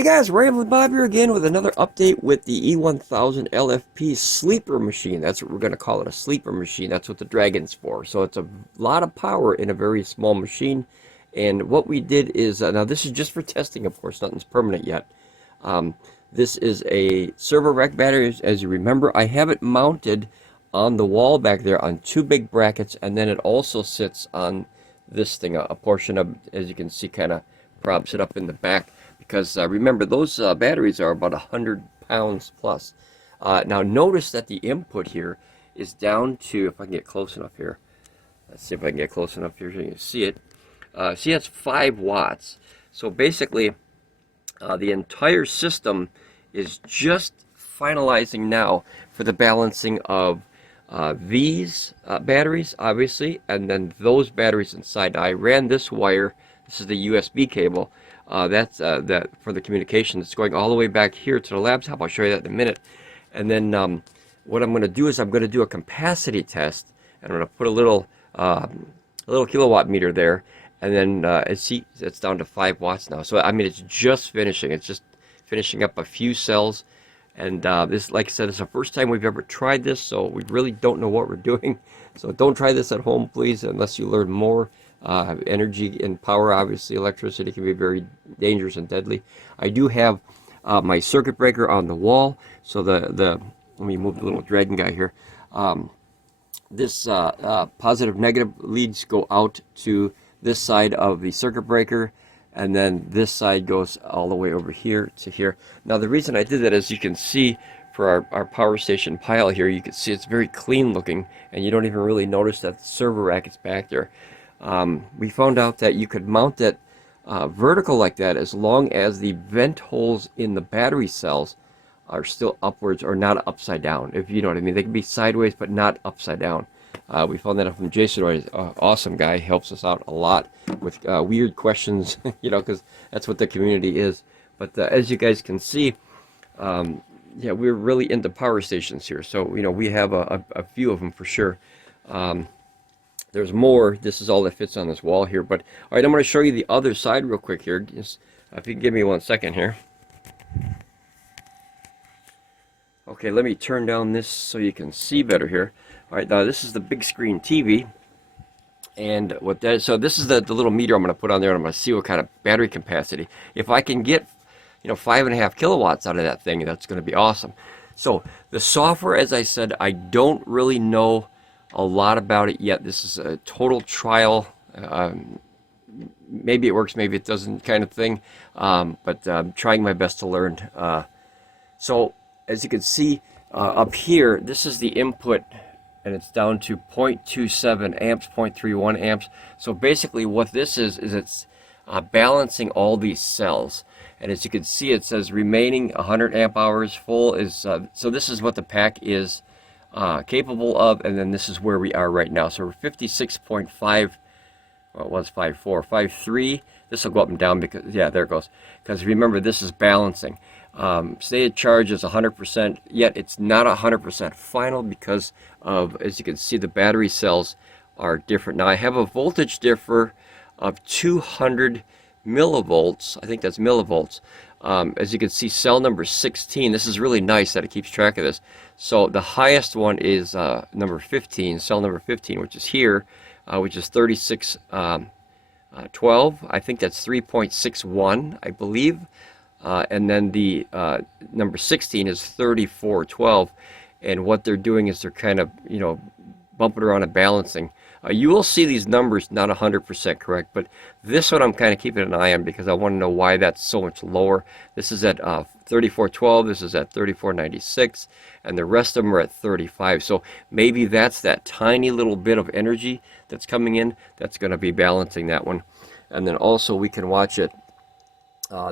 Hey guys, Ramblin Bob here again with another update with the E1000 LFP sleeper machine. That's what we're going to call it, a sleeper machine. That's what the Dragon's for. So it's a lot of power in a very small machine. And what we did is, now this is just for testing, of course, nothing's permanent yet. This is a server rack battery. As you remember, I have it mounted on the wall back there on two big brackets, and then it also sits on this thing, a portion of, as you can see, kind of props it up in the back. Because remember, those batteries are about 100 pounds plus. Now notice that the input here is down to, if I can get close enough here, let's see if I can get close enough here so you can see it. See, that's 5 watts. So basically, the entire system is just finalizing now for the balancing of these batteries, obviously, and then those batteries inside. Now, I ran this wire. This is the USB cable. That's that for the communication. It's going all the way back here to the laptop. I'll show you that in a minute. And then what I'm going to do is I'm going to do a capacity test, and I'm going to put a little kilowatt meter there, and then see, it's down to 5 watts now. So I mean, it's just finishing. It's just finishing up a few cells, and this, like I said, is the first time we've ever tried this, so we really don't know what we're doing. So don't try this at home, please, unless you learn more. Energy and power, obviously electricity can be very dangerous and deadly. I do have my circuit breaker on the wall, so let me move the little dragon guy here. This positive negative leads go out to this side of the circuit breaker, and then this side goes all the way over here to here. Now the reason I did that, as you can see, for our power station pile here, you can see it's very clean looking, and you don't even really notice that the server rack is back there. We found out that you could mount it vertical like that as long as the vent holes in the battery cells are still upwards or not upside down, if you know what I mean. They can be sideways but not upside down. We found that out from Jason, awesome guy, helps us out a lot with weird questions, you know, because that's what the community is. But as you guys can see, yeah, we're really into power stations here, so you know, we have a few of them for sure. There's more. This is all that fits on this wall here. But all right, I'm going to show you the other side real quick here. Just, if you can give me 1 second here. Okay, let me turn down this so you can see better here. All right, now this is the big screen TV, and what that is, so this is the little meter I'm going to put on there, and I'm going to see what kind of battery capacity. If I can get, you know, 5.5 kilowatts out of that thing, that's going to be awesome. So the software, as I said, I don't really know a lot about it yet. This is a total trial. Maybe it works, maybe it doesn't, kind of thing. But I'm trying my best to learn. So as you can see up here, this is the input, and it's down to 0.27 amps, 0.31 amps. So basically what this is it's balancing all these cells. And as you can see, it says remaining 100 amp hours full is, so this is what the pack is capable of, and then this is where we are right now. So we're 56.5, well, it was 5.4, 5.3. This will go up and down because, yeah, there it goes. Because remember, this is balancing. Stated charge is 100%, yet it's not 100% final because of, as you can see, the battery cells are different. Now I have a voltage differ of 200 millivolts. I think that's millivolts. As you can see, cell number 16, this is really nice that it keeps track of this. So the highest one is number 15, cell number 15, which is here, which is 3612. I think that's 3.61, I believe. And then the number 16 is 3412. And what they're doing is they're kind of, you know, bumping around and balancing. You will see these numbers not 100% correct, but this one I'm kind of keeping an eye on because I want to know why that's so much lower. This is at 3412, this is at 3496, and the rest of them are at 35. So maybe that's that tiny little bit of energy that's coming in that's going to be balancing that one. And then also we can watch it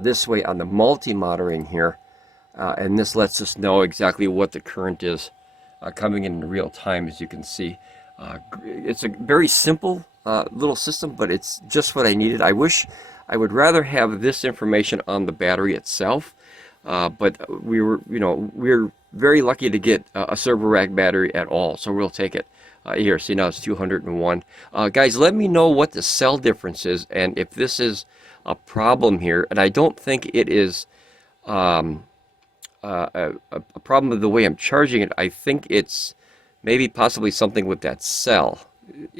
this way on the multi-monitoring here, and this lets us know exactly what the current is coming in real time, as you can see. It's a very simple little system, but it's just what I needed. I would rather have this information on the battery itself, but we're very lucky to get a server rack battery at all, so we'll take it. Here, see, now it's 201. Guys, let me know what the cell difference is, and if this is a problem here, and I don't think it is a problem with the way I'm charging it. I think it's maybe possibly something with that cell.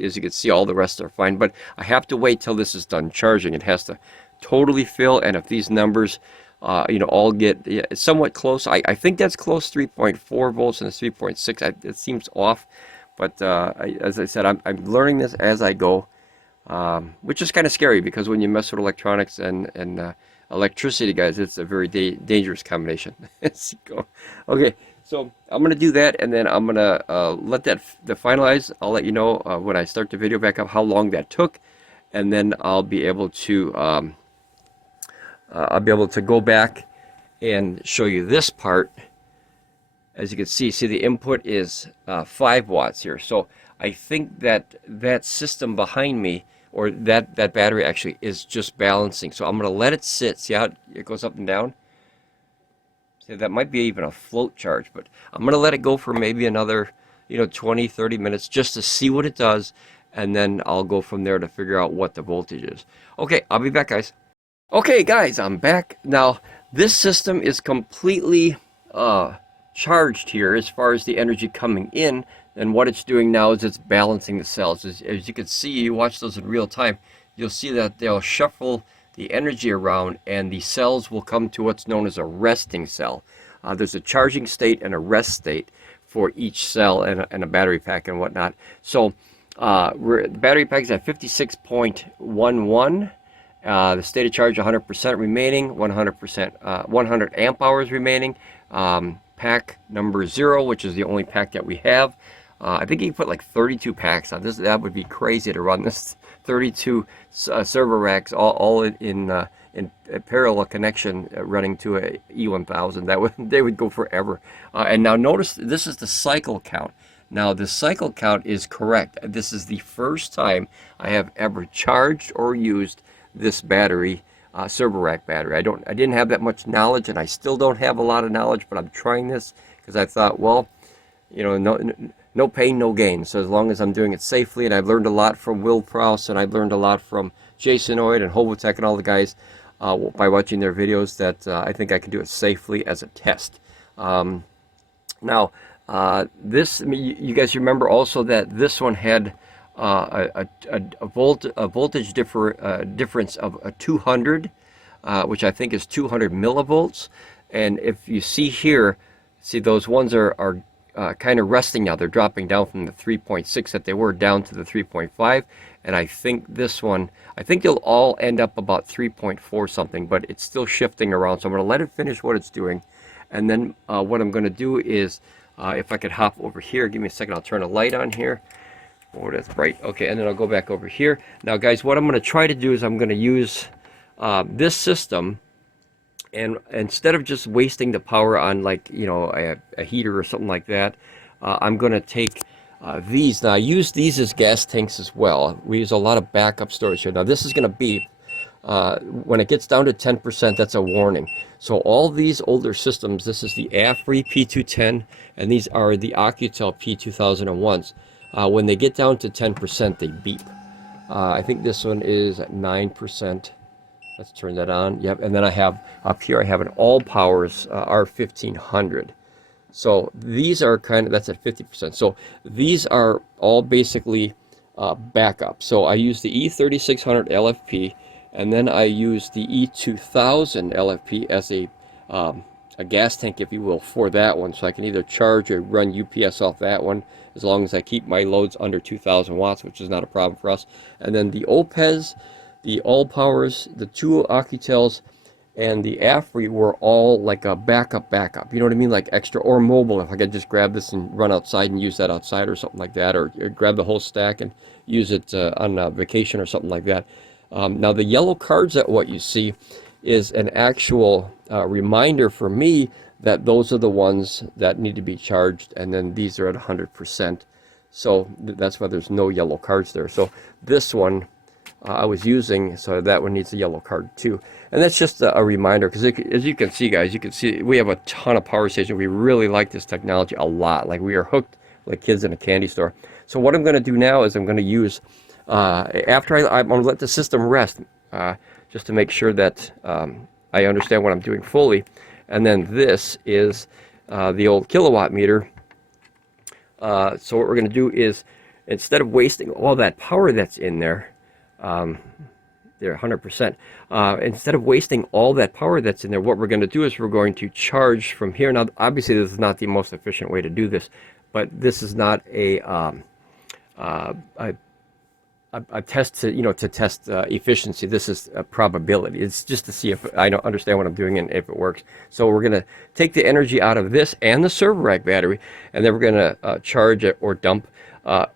As you can see, all the rest are fine, but I have to wait till this is done charging. It has to totally fill, and if these numbers all get somewhat close, I think that's close, 3.4 volts and it's 3.6. It seems off, but as I said, I'm learning this as I go, which is kind of scary, because when you mess with electronics and electricity, guys, it's a very dangerous combination. Let's go. Okay, so I'm going to do that, and then I'm going to let that finalize. I'll let you know when I start the video back up how long that took, and then I'll be able to go back and show you this part. As you can see the input is 5 watts here. So I think that system behind me, or that battery actually, is just balancing. So I'm going to let it sit. See how it goes up and down? See, that might be even a float charge, but I'm going to let it go for maybe another 20-30 minutes just to see what it does, and then I'll go from there to figure out what the voltage is. Okay, I'll be back, guys. Okay, guys, I'm back. Now, this system is completely charged here as far as the energy coming in, and what it's doing now is it's balancing the cells. As you can see, you watch those in real time, you'll see that they'll shuffle the energy around, and the cells will come to what's known as a resting cell. There's a charging state and a rest state for each cell, and a battery pack and whatnot. So the battery pack is at 56.11. The state of charge 100% remaining, 100 amp hours remaining. Pack number 0, which is the only pack that we have. I think you can put like 32 packs on this. That would be crazy to run this 32 server racks all in parallel connection, running to a E1000. They would go forever. And now notice this is the cycle count. Now the cycle count is correct. This is the first time I have ever charged or used this battery, server rack battery. I didn't have that much knowledge, and I still don't have a lot of knowledge, but I'm trying this because I thought, well, no pain, no gain. So as long as I'm doing it safely, and I've learned a lot from Will Prowse, and I've learned a lot from Jason Oid and Hovotech and all the guys by watching their videos, that I think I can do it safely as a test. Now, you guys remember also that this one had a voltage difference of 200, which I think is 200 millivolts. And if you see here, those ones are kind of resting now. They're dropping down from the 3.6 that they were down to the 3.5. And I think this one, they'll all end up about 3.4 something, but it's still shifting around. So I'm going to let it finish what it's doing. And then what I'm going to do is, if I could hop over here, give me a second, I'll turn a light on here. Oh, that's bright. Okay, and then I'll go back over here. Now, guys, what I'm going to try to do is I'm going to use this system, and instead of just wasting the power on, like, a heater or something like that, I'm going to take these. Now, I use these as gas tanks as well. We use a lot of backup storage here. Now, this is going to be, when it gets down to 10%, that's a warning. So all these older systems, this is the AFERY P210, and these are the ACOUCOU P2001s. When they get down to 10%, they beep. I think this one is at 9%. Let's turn that on. Yep. And then I have up here, I have an Allpowers R1500. So these are that's at 50%. So these are all basically backup. So I use the E3600 LFP, and then I use the E2000 LFP as a gas tank, if you will, for that one. So I can either charge or run UPS off that one, as long as I keep my loads under 2,000 watts, which is not a problem for us. And then the Oupes, the Allpowers, the two ACOUCOUs, and the AFERY were all like a backup. You know what I mean? Like extra, or mobile, if I could just grab this and run outside and use that outside or something like that, or grab the whole stack and use it on vacation or something like that. Now the yellow cards that what you see is an actual reminder for me that those are the ones that need to be charged, and then these are at 100%. So that's why there's no yellow cards there. So this one I was using, so that one needs a yellow card too. And that's just a reminder, because as you can see, guys, you can see we have a ton of power stations. We really like this technology a lot. Like, we are hooked like kids in a candy store. So what I'm going to do now is I'm going to use, after I'm going to let the system rest, just to make sure that I understand what I'm doing fully. and then this is the old kilowatt meter. So what we're going to do is, instead of wasting all that power that's in there, there 100%, instead of wasting all that power that's in there, what we're going to do is we're going to charge from here. Now, obviously, this is not the most efficient way to do this, but this is not a test to, to test efficiency. This is a probability. It's just to see if I don't understand what I'm doing and if it works. So we're going to take the energy out of this and the server rack battery, and then we're going to charge it or dump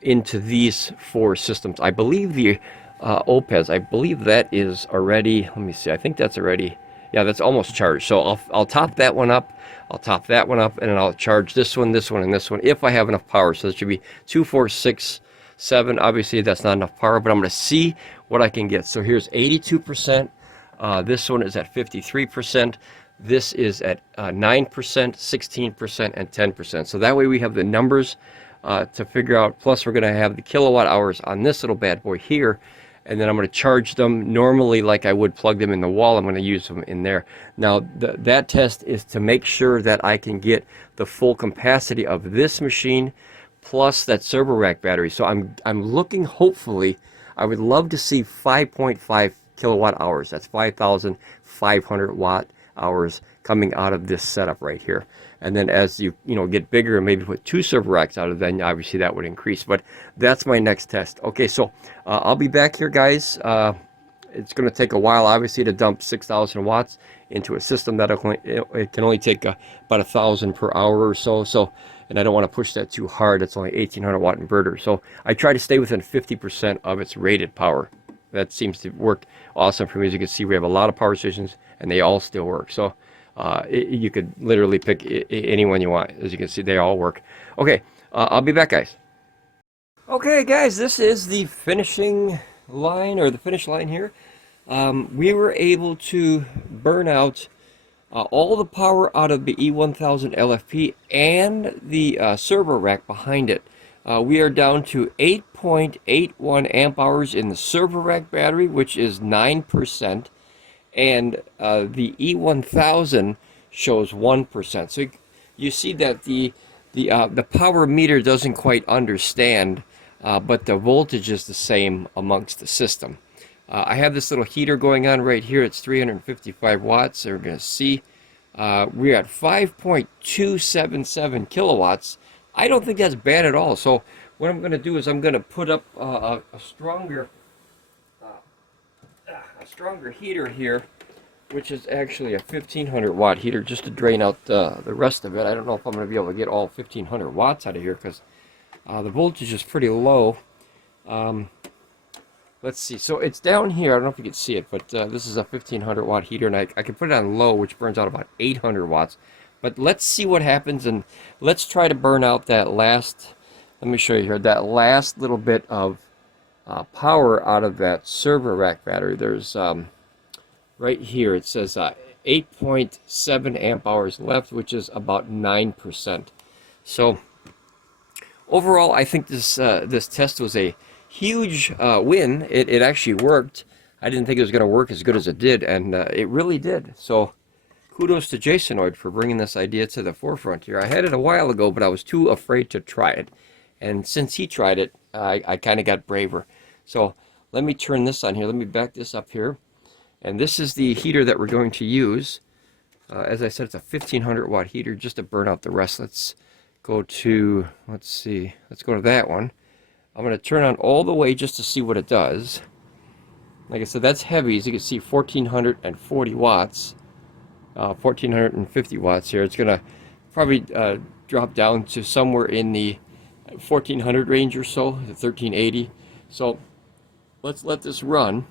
into these 4 systems. I believe the Oupes, I believe that is already, let me see, I think that's already, yeah, that's almost charged. So I'll top that one up, I'll top that one up, and then I'll charge this one, and this one, if I have enough power. So it should be 2, 4, 6, 7. Obviously that's not enough power, but I'm going to see what I can get. So here's 82%, this one is at 53%, this is at 9%, 16%, and 10%. So that way we have the numbers to figure out, plus we're going to have the kilowatt hours on this little bad boy here, and then I'm going to charge them normally like I would plug them in the wall. I'm going to use them in there. Now that test is to make sure that I can get the full capacity of this machine plus that server rack battery. So I'm looking, hopefully, I would love to see 5.5 kilowatt hours. That's 5,500 watt hours coming out of this setup right here. And then as you get bigger and maybe put 2 server racks out of it, then obviously that would increase. But that's my next test. Okay, so I'll be back here, guys. It's going to take a while, obviously, to dump 6,000 watts into a system that it can only take about 1,000 per hour or so. And I don't want to push that too hard. It's only 1,800 watt inverter. So I try to stay within 50% of its rated power. That seems to work awesome for me. As you can see, we have a lot of power stations, and they all still work. So you could literally pick any one you want. As you can see, they all work. Okay, I'll be back, guys. Okay, guys, this is the finishing line, or the finish line here. We were able to burn out all the power out of the E1000 LFP and the server rack behind it. We are down to 8.81 amp hours in the server rack battery, which is 9%, and the E1000 shows 1%. So you see that the power meter doesn't quite understand, but the voltage is the same amongst the system. I have this little heater going on right here. It's 355 watts. So we're going to see we're at 5.277 kilowatts. I don't think that's bad at all. So what I'm going to do is I'm going to put up a stronger heater here, which is actually a 1,500 watt heater, just to drain out the rest of it. I don't know if I'm going to be able to get all 1,500 watts out of here because the voltage is pretty low. Let's see. So it's down here. I don't know if you can see it, but this is a 1,500 watt heater, and I can put it on low, which burns out about 800 watts. But let's see what happens, and let's try to burn out that last, let me show you here, that last little bit of power out of that server rack battery. There's, right here, it says 8.7 amp hours left, which is about 9%. So overall, I think this test was a huge win. It actually worked. I didn't think it was going to work as good as it did, and it really did. So kudos to Jasonoid for bringing this idea to the forefront here. I had it a while ago, but I was too afraid to try it. And since he tried it, I kind of got braver. So let me turn this on here. Let me back this up here. And this is the heater that we're going to use. As I said, it's a 1,500 watt heater just to burn out the rest. Let's go to, let's see, let's go to that one. I'm going to turn on all the way just to see what it does. Like I said, that's heavy. As you can see, 1,440 watts. 1,450 watts here. It's going to probably drop down to somewhere in the 1,400 range or so, the 1,380. So let's let this run.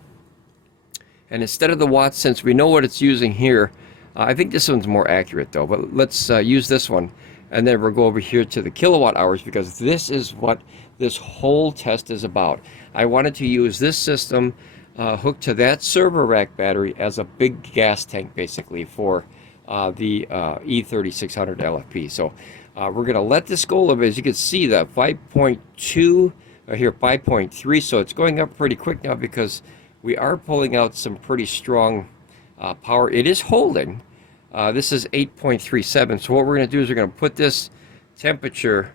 And instead of the watts, since we know what it's using here, I think this one's more accurate though, but let's use this one. And then we'll go over here to the kilowatt hours, because this is what this whole test is about. I wanted to use this system hooked to that server rack battery as a big gas tank, basically, for the E3600 LFP. So we're going to let this go a little bit. As you can see, that 5.2, here 5.3, so it's going up pretty quick now because we are pulling out some pretty strong power. It is holding. This is 8.37. So what we're going to do is we're going to put this temperature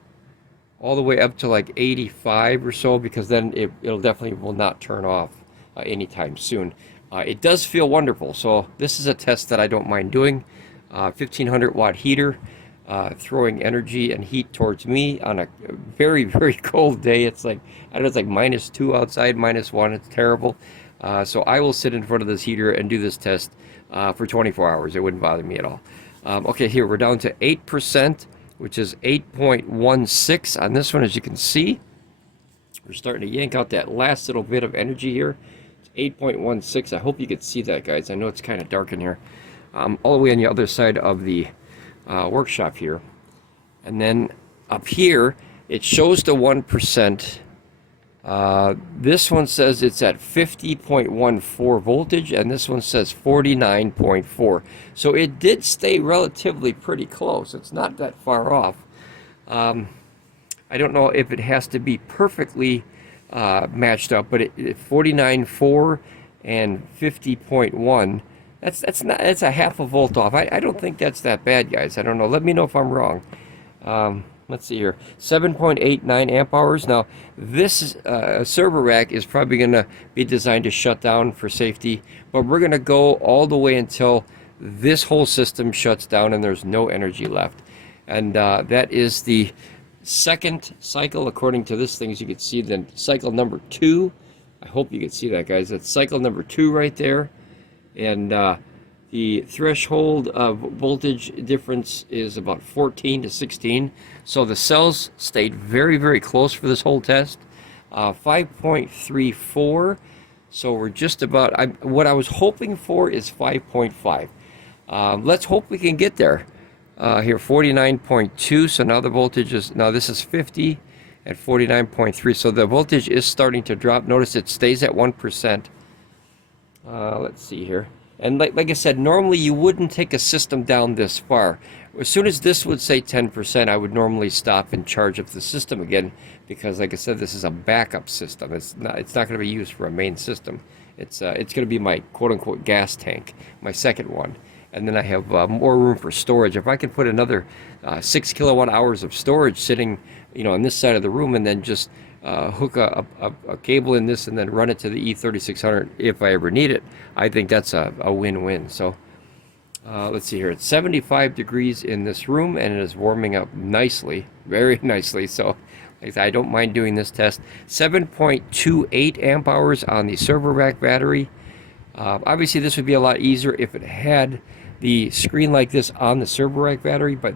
all the way up to like 85 or so, because then it'll definitely will not turn off anytime soon. It does feel wonderful. So this is a test that I don't mind doing. 1500 watt heater, throwing energy and heat towards me on a very, very cold day. It's like, I don't know, it's like -2 outside, -1. It's terrible. So I will sit in front of this heater and do this test for 24 hours. It wouldn't bother me at all. Okay, here we're down to 8%, which is 8.16 on this one. As you can see, we're starting to yank out that last little bit of energy here. It's 8.16. I hope you can see that, guys. I know it's kind of dark in here. All the way on the other side of the workshop here. And then up here, it shows the 1%. This one says it's at 50.14 voltage, and this one says 49.4. So it did stay relatively pretty close. It's not that far off. I don't know if it has to be perfectly matched up, but 49.4 and 50.1. That's a half a volt off. I don't think that's that bad, guys. I don't know. Let me know if I'm wrong. Let's see here, 7.89 amp hours. Now, this server rack is probably going to be designed to shut down for safety, but we're going to go all the way until this whole system shuts down and there's no energy left. And that is the second cycle, according to this thing. As you can see, then cycle number 2. I hope you can see that, guys. That's cycle number 2 right there. And the threshold of voltage difference is about 14 to 16. So the cells stayed very, very close for this whole test. 5.34. So we're just about, what I was hoping for is 5.5. Let's hope we can get there. Here, 49.2. So now the voltage is, now this is 50 at 49.3. So the voltage is starting to drop. Notice it stays at 1%. Let's see here. And like I said, normally you wouldn't take a system down this far. As soon as this would say 10%, I would normally stop and charge up the system again, because like I said, this is a backup system. It's not going to be used for a main system. It's going to be my quote-unquote gas tank, my second one. And then I have more room for storage. If I could put another 6 kilowatt hours of storage sitting, on this side of the room, and then just hook a cable in this and then run it to the E3600 if I ever need it, I think that's a win-win. So let's see here. It's 75 degrees in this room, and it is warming up nicely, very nicely. So I don't mind doing this test. 7.28 amp hours on the server rack battery. Obviously, this would be a lot easier if it had the screen like this on the server rack battery, but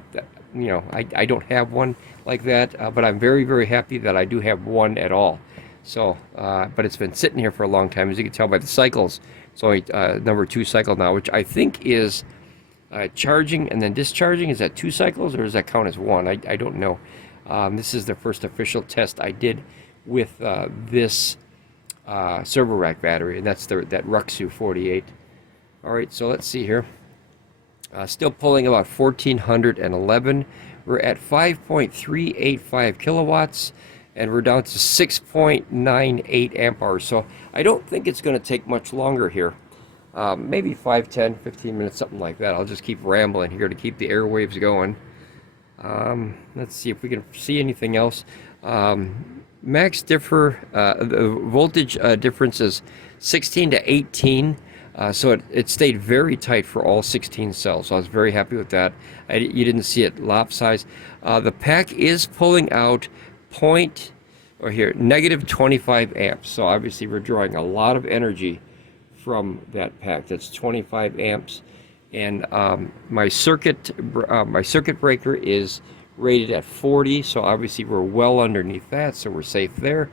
I don't have one like that, but I'm very, very happy that I do have one at all. So, but it's been sitting here for a long time. As you can tell by the cycles, it's only number 2 cycle now, which I think is charging and then discharging. Is that 2 cycles, or does that count as 1? I don't know. This is the first official test I did with this server rack battery, and that's that RUIXU 48. All right, so let's see here. Still pulling about 1411. We're at 5.385 kilowatts, and we're down to 6.98 amp hours. So I don't think it's going to take much longer here. Maybe 5, 10, 15 minutes, something like that. I'll just keep rambling here to keep the airwaves going. Let's see if we can see anything else. Max the voltage difference is 16 to 18. So it stayed very tight for all 16 cells. So I was very happy with that. You didn't see it lopsided. The pack is pulling out negative 25 amps. So obviously we're drawing a lot of energy from that pack. That's 25 amps. And my circuit breaker is rated at 40. So obviously we're well underneath that. So we're safe there.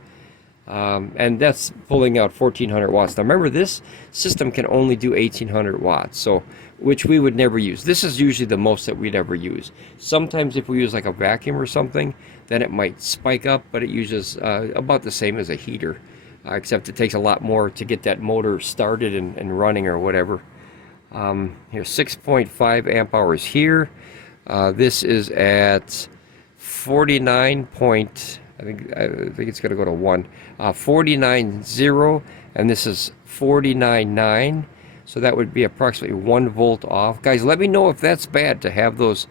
And that's pulling out 1400 watts. Now remember, this system can only do 1800 watts, so which we would never use. This is usually the most that we'd ever use. Sometimes if we use like a vacuum or something, then it might spike up, but it uses about the same as a heater, except it takes a lot more to get that motor started and running or whatever. Here, 6.5 amp hours here. This is at 49 point. I think it's going to go to 1. 49.0, and this is 49.9. So that would be approximately 1 volt off. Guys, let me know if that's bad to have those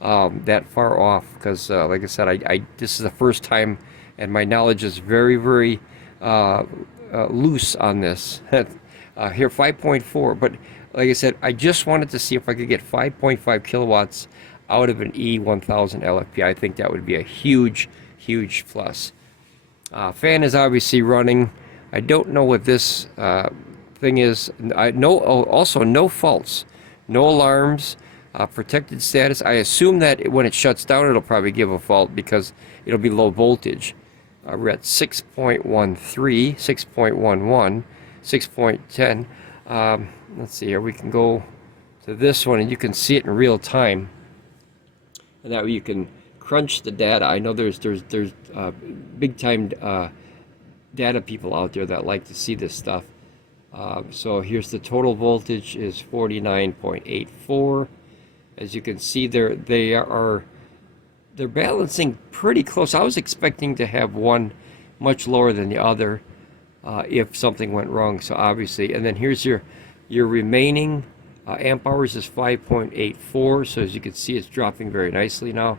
that far off, because like I said, this is the first time, and my knowledge is very, very loose on this. Here, 5.4, but like I said, I just wanted to see if I could get 5.5 kilowatts out of an E1000 LFP. I think that would be a huge, huge plus. Fan is obviously running. I don't know what this thing is. Also no faults, no alarms, protected status. I assume that when it shuts down, it'll probably give a fault because it'll be low voltage. We're at 6.13, 6.11, 6.10. Let's see here. We can go to this one, and you can see it in real time. And that way you can crunch the data. I know there's big time data people out there that like to see this stuff. So here's the total voltage is 49.84. As you can see, they're balancing pretty close. I was expecting to have one much lower than the other if something went wrong. So obviously, and then here's your remaining amp hours is 5.84. So as you can see, it's dropping very nicely now.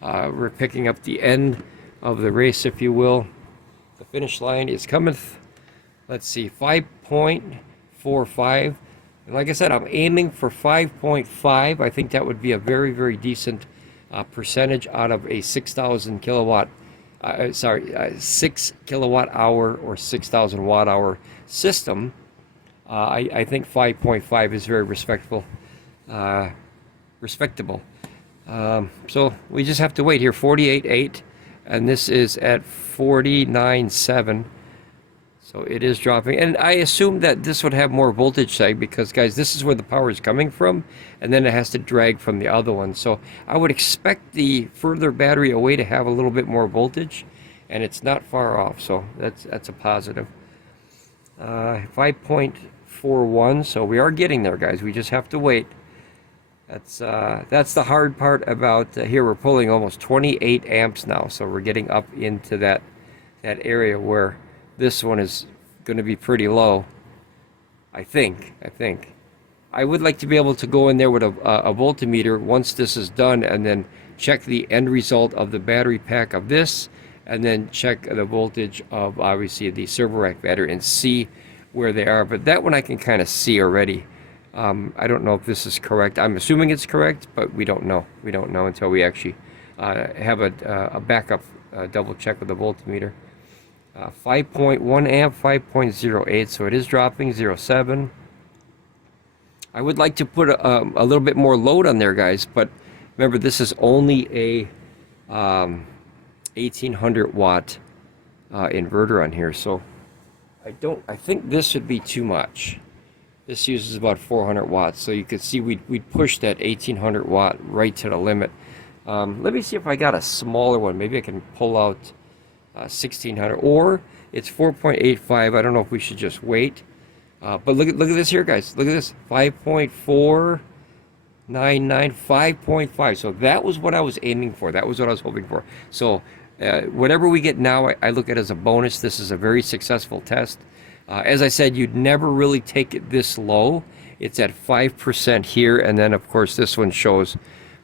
We're picking up the end of the race, if you will. The finish line is coming. Let's see, 5.45. And like I said, I'm aiming for 5.5. I think that would be a very, very decent percentage out of a 6,000 kilowatt, 6 kilowatt hour or 6,000 watt hour system. I think 5.5 is very respectable. So we just have to wait here. 48.8, and this is at 49.7. So it is dropping, and I assume that this would have more voltage sag because, guys, this is where the power is coming from, and then it has to drag from the other one. So I would expect the further battery away to have a little bit more voltage, and it's not far off. So that's a positive. 5.41. So we are getting there, guys. We just have to wait. That's the hard part about here. We're pulling almost 28 amps now, so we're getting up into that area where this one is going to be pretty low. I think. I would like to be able to go in there with a voltmeter once this is done, and then check the end result of the battery pack of this, and then check the voltage of obviously the server rack battery and see where they are. But that one I can kind of see already. I don't know if this is correct. I'm assuming it's correct, but we don't know. We don't know until we actually have a backup double check with the voltmeter. 5.1 amp, 5.08, so it is dropping 0.7. I would like to put a little bit more load on there, guys, but remember, this is only a 1800 watt inverter on here, so I think this would be too much. This uses about 400 watts, so you could see we'd push that 1800 watt right to the limit. Let me see if I got a smaller one. Maybe I can pull out 1600, or it's 4.85. I don't know if we should just wait. But look at this here, guys. Look at this, 5.499, 5.5. So that was what I was aiming for. That was what I was hoping for. So whatever we get now, I look at it as a bonus. This is a very successful test. As I said, you'd never really take it this low. It's at 5% here, and then of course this one shows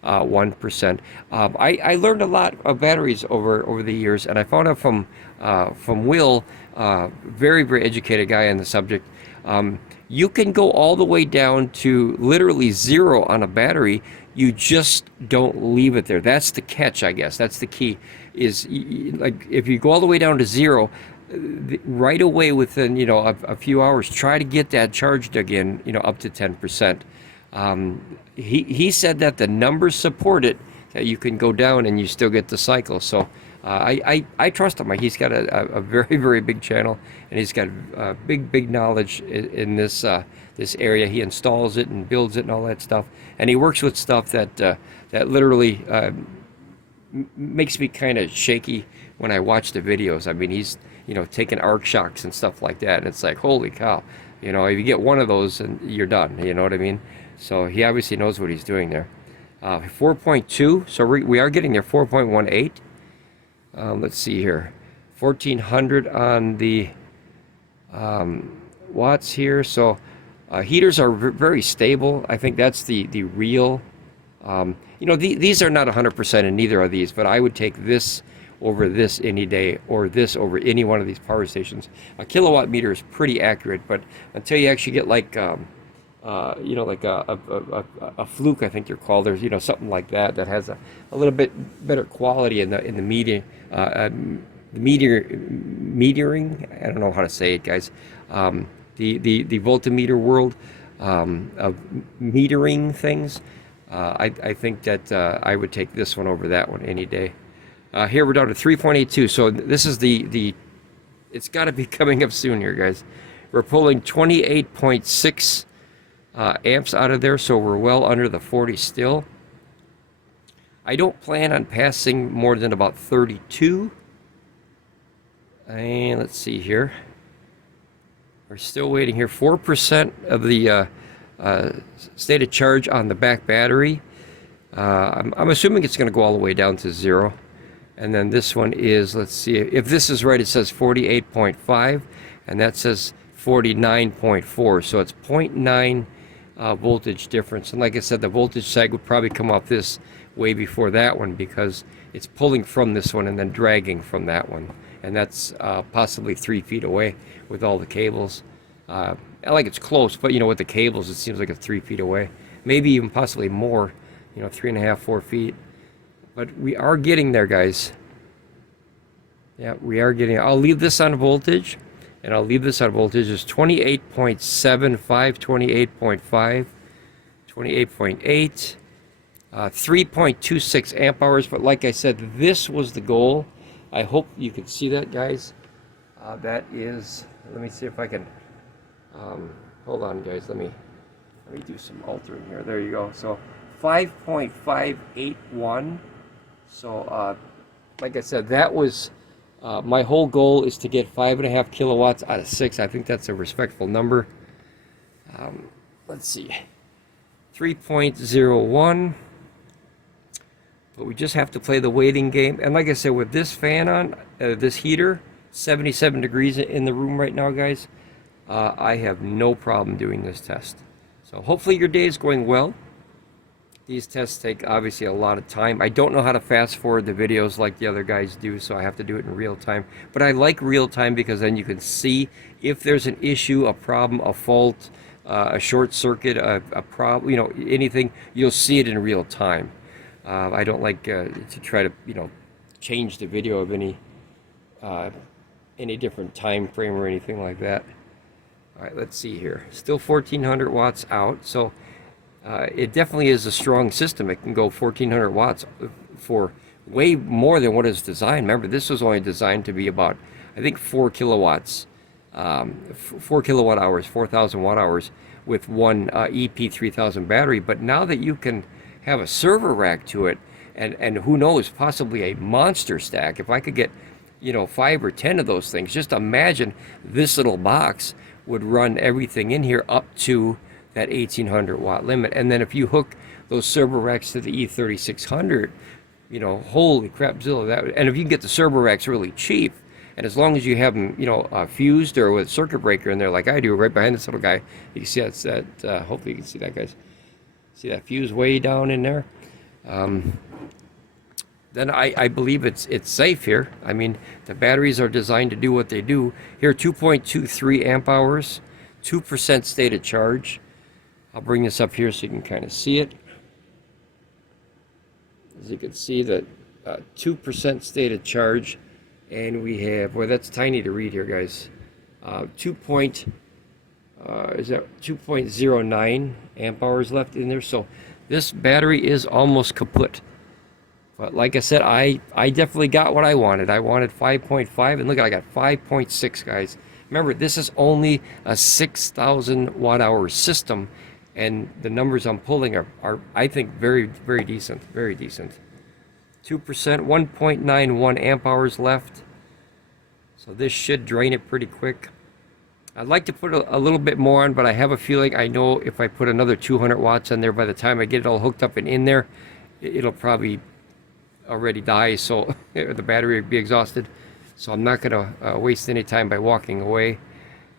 1%. I learned a lot of batteries over the years, and I found out from Will, very, very educated guy on the subject. You can go all the way down to literally 0 on a battery. You just don't leave it there. That's the catch, I guess. That's the key. Is like if you go all the way down to 0, right away within a few hours, try to get that charged again, up to 10%. He said that the numbers support it, that you can go down and you still get the cycle. So I trust him. He's got a very, very big channel, and he's got big knowledge in this area. He installs it and builds it and all that stuff, and he works with stuff that literally makes me kind of shaky when I watch the videos. I mean, he's taking arc shocks and stuff like that, and it's like, holy cow, if you get one of those and you're done, you know what I mean? So he obviously knows what he's doing there. 4.2, so we are getting there. 4.18. Let's see here, 1400 on the watts here. So Heaters are very stable. I think that's the real. You know, these are not 100%, and neither are these, but I would take this over this any day, or this over any one of these power stations. A kilowatt meter is pretty accurate, but until you actually get like, you know, like a fluke, I think they're called. There's, you know, something like that that has a little bit better quality in the media, metering. I don't know how to say it, guys. The voltmeter world of metering things. I think that I would take this one over that one any day. Here we're down to 3.82. So this is the it's got to be coming up soon here, guys. We're pulling 28.6 amps out of there, so we're well under the 40 still. I don't plan on passing more than about 32. And let's see here. We're still waiting here. 4% of the state of charge on the back battery. I'm assuming it's going to go all the way down to 0. And then this one is, let's see, if this is right, it says 48.5, and that says 49.4. So it's 0.9 voltage difference. And like I said, the voltage sag would probably come off this way before that one, because it's pulling from this one and then dragging from that one. And that's possibly 3 feet away with all the cables. Like it's close, but you know, with the cables, it seems like it's 3 feet away. Maybe even possibly more, you know, 3.5, 4 feet. But we are getting there, guys. Yeah, we are getting. I'll leave this on voltage, and I'll leave this on voltage. It's 28.75, 28.5, 28.8, 3.26 amp hours. But like I said, this was the goal. I hope you can see that, guys. That is. Let me see if I can. Hold on, guys. Let me do some altering here. There you go. So 5.581. So, like I said, that was my whole goal, is to get 5.5 kilowatts out of 6. I think that's a respectful number. Let's see, 3.01. But we just have to play the waiting game. And like I said, with this fan on, this heater, 77 degrees in the room right now, guys, I have no problem doing this test. So hopefully your day is going well. These tests take obviously a lot of time. I don't know how to fast forward the videos like the other guys do, so I have to do it in real time. But I like real time because then you can see if there's an issue, a problem, a fault, a short circuit, a problem, you know, anything, you'll see it in real time. I don't like to try to, you know, change the video of any different time frame or anything like that. All right, let's see here. Still 1400 watts out, so it definitely is a strong system. It can go 1400 watts for way more than what is designed. Remember, this was only designed to be about, I think, 4 kilowatts, 4 kilowatt hours, 4,000 watt hours with one EP3000 battery. But now that you can have a server rack to it, and who knows, possibly a monster stack. If I could get, you know, 5 or 10 of those things, just imagine this little box would run everything in here up to that 1800 watt limit. And then if you hook those server racks to the E3600, you know, holy crap, Zilla, that. And if you can get the server racks really cheap, and as long as you have them, you know, fused or with circuit breaker in there like I do, right behind this little guy, you can see that's that. Hopefully you can see that, guys. See that fuse way down in there. Then I believe it's safe here. I mean, the batteries are designed to do what they do. Here, 2.23 amp hours, 2% state of charge. I'll bring this up here so you can kind of see it. As you can see, that 2% state of charge, and we have, boy, that's tiny to read here, guys. 2.09 amp hours left in there. So this battery is almost kaput. But like I said, I definitely got what I wanted. I wanted 5.5, and look, I got 5.6, guys. Remember, this is only a 6,000 watt hour system, and the numbers I'm pulling are I think, very, very decent. Very decent. 2%, 1.91 amp hours left. So this should drain it pretty quick. I'd like to put a little bit more on, but I have a feeling, I know if I put another 200 watts in there, by the time I get it all hooked up and in there, it'll probably already die, so the battery will be exhausted. So I'm not going to waste any time by walking away.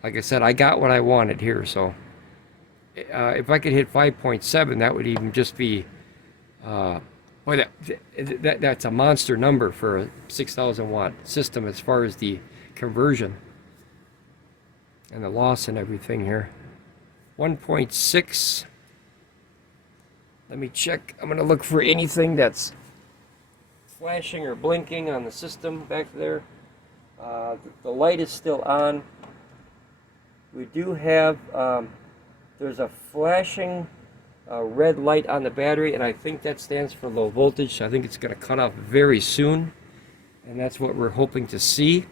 Like I said, I got what I wanted here, so if I could hit 5.7, that would even just be, boy, that's a monster number for a 6,000 watt system as far as the conversion and the loss and everything here. 1.6. Let me check. I'm going to look for anything that's flashing or blinking on the system back there. The light is still on. We do have, there's a flashing red light on the battery, and I think that stands for low voltage. So I think it's going to cut off very soon, and that's what we're hoping to see.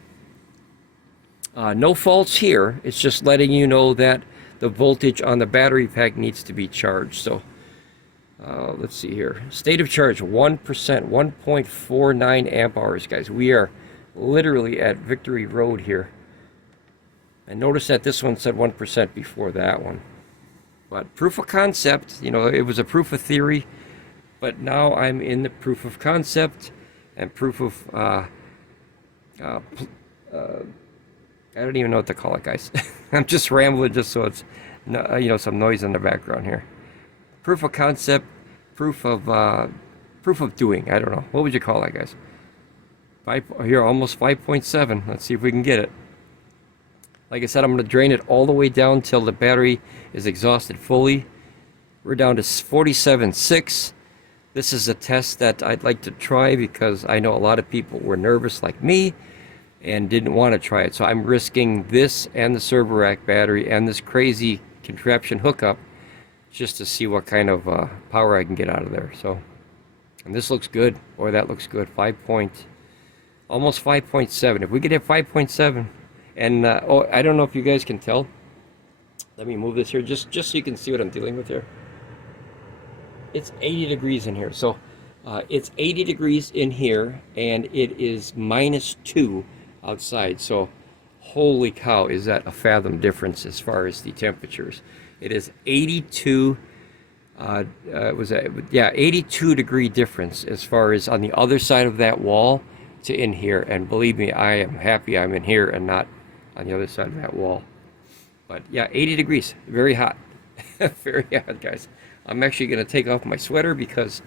No faults here. It's just letting you know that the voltage on the battery pack needs to be charged. So let's see here. State of charge 1%, 1.49 amp hours, guys. We are literally at Victory Road here. And notice that this one said 1% before that one. But proof of concept, you know, it was a proof of theory, but now I'm in the proof of concept and proof of, I don't even know what to call it, guys. I'm just rambling just so it's, you know, some noise in the background here. Proof of concept, proof of doing. I don't know. What would you call that, guys? Here, almost 5.7. Let's see if we can get it. Like I said, I'm going to drain it all the way down till the battery is exhausted fully. We're down to 47.6. This is a test that I'd like to try because I know a lot of people were nervous like me and didn't want to try it. So I'm risking this and the server rack battery and this crazy contraption hookup just to see what kind of power I can get out of there. So, and this looks good. Boy, that looks good. Almost 5.7. If we could hit 5.7, and oh, I don't know if you guys can tell. Let me move this here just so you can see what I'm dealing with here. It's 80 degrees in here. So it's 80 degrees in here, and it is -2 outside. So holy cow, is that a fathom difference as far as the temperatures. It is 82 82 degree difference as far as on the other side of that wall to in here. And believe me, I am happy I'm in here and not on the other side of that wall. But yeah, 80 degrees, very hot. Very hot, guys. I'm actually going to take off my sweater because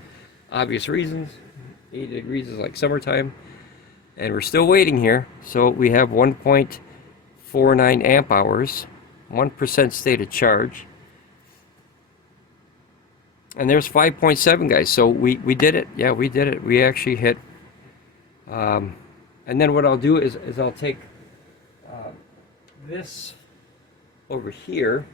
obvious reasons. 80 degrees is like summertime. And we're still waiting here. So we have 1.49 amp hours, 1% state of charge. And there's 5.7, guys. So we did it. Yeah, we did it. We actually hit. And then what I'll do is I'll take this over here,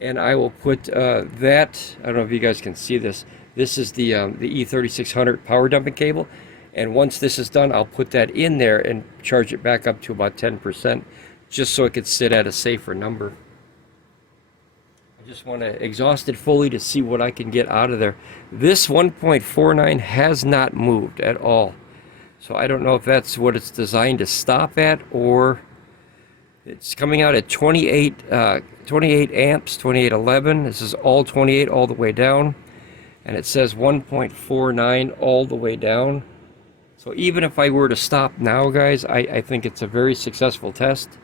and I will put that. I don't know if you guys can see this. This is the E3600 power dumping cable. And once this is done, I'll put that in there and charge it back up to about 10%, just so it could sit at a safer number. I just want to exhaust it fully to see what I can get out of there. This 1.49 has not moved at all. So I don't know if that's what it's designed to stop at, or it's coming out at 28 amps, 2811. This is all 28 all the way down. And it says 1.49 all the way down. So even if I were to stop now, guys, I think it's a very successful test.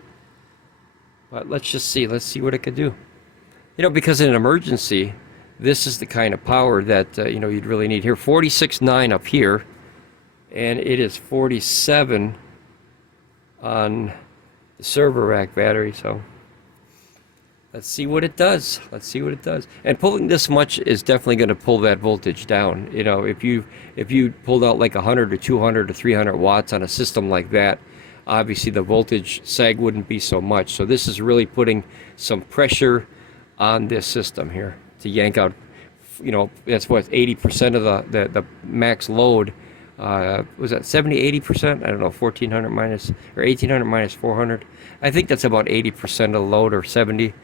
But let's just see. Let's see what it could do. You know, because in an emergency, this is the kind of power that, you know, you'd really need here. 46.9 up here. And it is 47 on the server rack battery. So let's see what it does. Let's see what it does. And pulling this much is definitely going to pull that voltage down. You know, if you pulled out like 100 or 200 or 300 watts on a system like that, obviously the voltage sag wouldn't be so much. So this is really putting some pressure on this system here to yank out. You know, that's what 80% of the max load. Was that 70-80%? I don't know, 1400 minus or 1800 minus 400. I think that's about 80% of the load, or 70.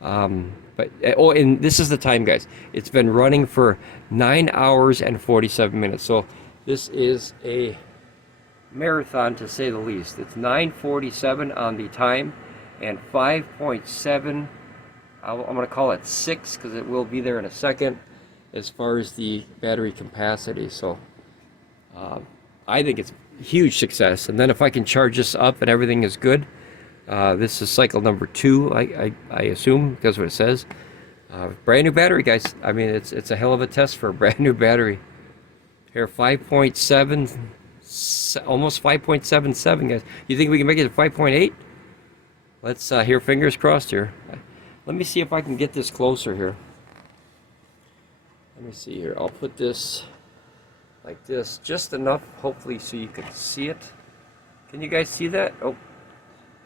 But oh, and this is the time, guys. It's been running for 9 hours and 47 minutes. So this is a marathon, to say the least. It's 9:47 on the time, and 5.7. I'm going to call it 6 because it will be there in a second as far as the battery capacity. So I think it's a huge success. And then if I can charge this up and everything is good, this is cycle number 2, I assume, because what it says. Brand new battery, guys. I mean, it's a hell of a test for a brand new battery. Here, 5.7, almost 5.77, guys. You think we can make it to 5.8? Let's here, fingers crossed here. Let me see if I can get this closer here. Let me see here. I'll put this like this, just enough, hopefully, so you can see it. Can you guys see that? Oh,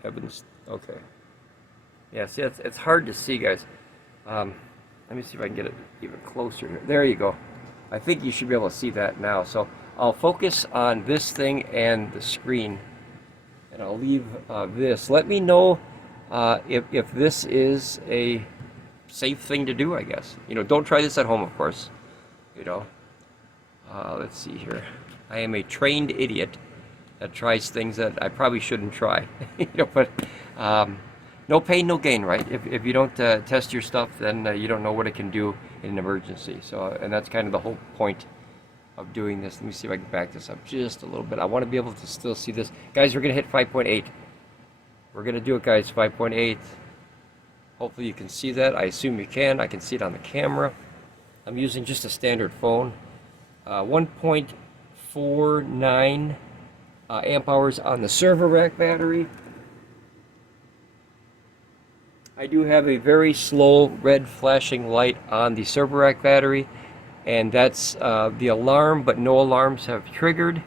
heavens. Okay. Yeah, see, it's hard to see, guys. Let me see if I can get it even closer here. There you go. I think you should be able to see that now. So I'll focus on this thing and the screen, and I'll leave this. Let me know if this is a safe thing to do, I guess. You know, don't try this at home, of course. You know, let's see here. I am a trained idiot that tries things that I probably shouldn't try. You know, but no pain, no gain, right? If you don't test your stuff, then you don't know what it can do in an emergency. So, and that's kind of the whole point of doing this. Let me see if I can back this up just a little bit. I want to be able to still see this. Guys, we're going to hit 5.8. We're going to do it, guys, 5.8. Hopefully you can see that. I assume you can. I can see it on the camera. I'm using just a standard phone. 1.49 amp hours on the server rack battery. I do have a very slow red flashing light on the server rack battery, and that's the alarm, but no alarms have triggered.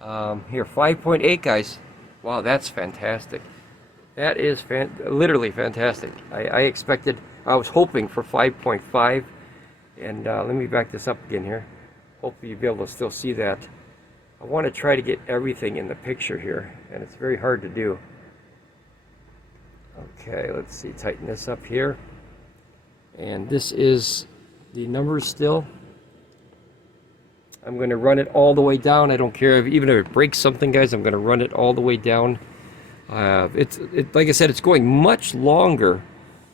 Here, 5.8, guys. Wow, that's fantastic. That is literally fantastic. I was hoping for 5.5, and let me back this up again here. Hopefully you'll be able to still see that. I want to try to get everything in the picture here, and it's very hard to do. Okay, let's see, tighten this up here. And this is the numbers still. I'm going to run it all the way down. I don't care even if it breaks something, guys. I'm going to run it all the way down. Like I said, it's going much longer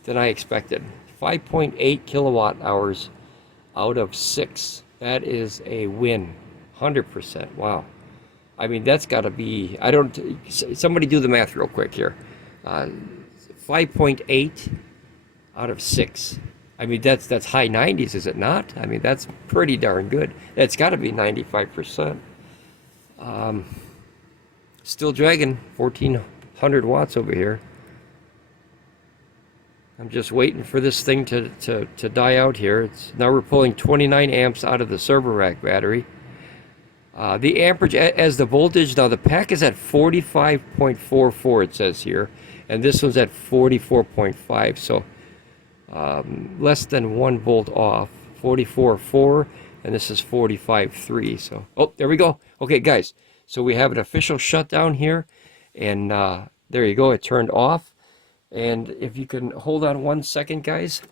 than I expected. 5.8 kilowatt hours out of 6. That is a win. 100%. Wow. I mean, that's got to be, somebody do the math real quick here. 5.8 out of 6. I mean, that's high 90s, is it not? I mean, that's pretty darn good. It's got to be 95%. Still dragging 1,400 watts over here. I'm just waiting for this thing to die out here. Now we're pulling 29 amps out of the server rack battery. The amperage as the voltage, now the pack is at 45.44, it says here, and this one's at 44.5, so less than 1 volt off. 44.4, and this is 45.3. So, oh, there we go. Okay, guys, so we have an official shutdown here, and there you go. It turned off. And if you can hold on 1 second, guys,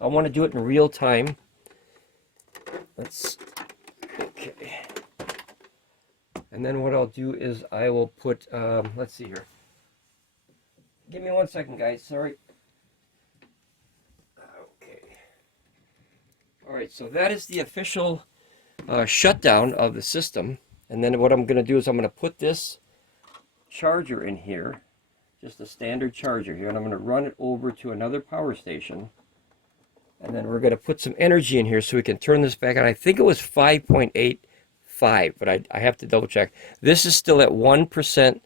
I want to do it in real time. Okay. And then what I'll do is I will put, let's see here. Give me 1 second, guys. Sorry. Okay. All right, so that is the official shutdown of the system. And then what I'm going to do is I'm going to put this charger in here. Just a standard charger here, and I'm going to run it over to another power station, and then we're going to put some energy in here so we can turn this back on. I think it was 5.85, but I have to double check. This is still at 1%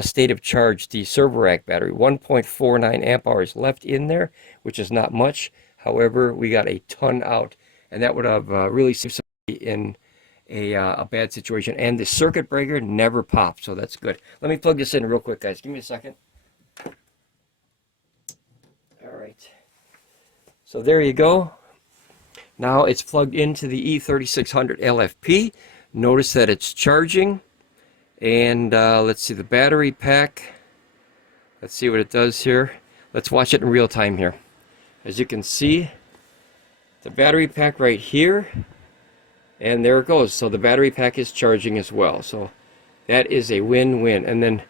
state of charge, the server rack battery. 1.49 amp hours left in there, which is not much. However, we got a ton out, and that would have really saved somebody in a bad situation. And the circuit breaker never popped, so that's good. Let me plug this in real quick, guys. Give me a second. All right, so there you go. Now it's plugged into the E3600 LFP. Notice that it's charging, and let's see the battery pack. Let's see what it does here. Let's watch it in real time here. As you can see, the battery pack right here, and there it goes. So the battery pack is charging as well, so that is a win-win. And then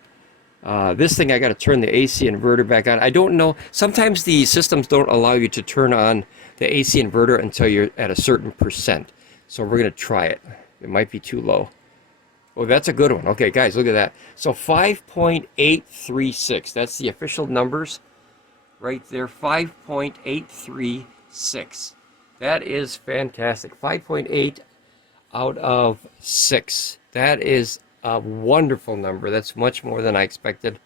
this thing, I got to turn the AC inverter back on. I don't know. Sometimes the systems don't allow you to turn on the AC inverter until you're at a certain percent. So we're going to try it. It might be too low. Oh, that's a good one. Okay, guys, look at that. So 5.836. That's the official numbers right there, 5.836. That is fantastic. 5.8 out of 6. That is a wonderful number. That's much more than I expected.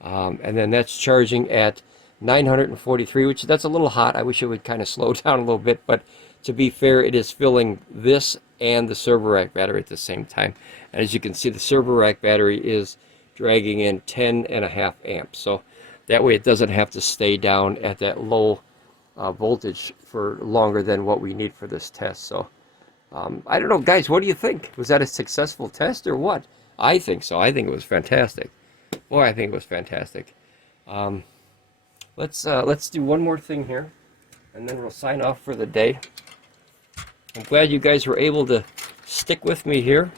And then that's charging at 943, which that's a little hot. I wish it would kind of slow down a little bit, but to be fair, it is filling this and the server rack battery at the same time. And as you can see, the server rack battery is dragging in 10.5 amps. So that way it doesn't have to stay down at that low voltage for longer than what we need for this test. So I don't know, guys, what do you think? Was that a successful test or what? I think so. I think it was fantastic. Boy, I think it was fantastic. Let's do one more thing here, and then we'll sign off for the day. I'm glad you guys were able to stick with me here.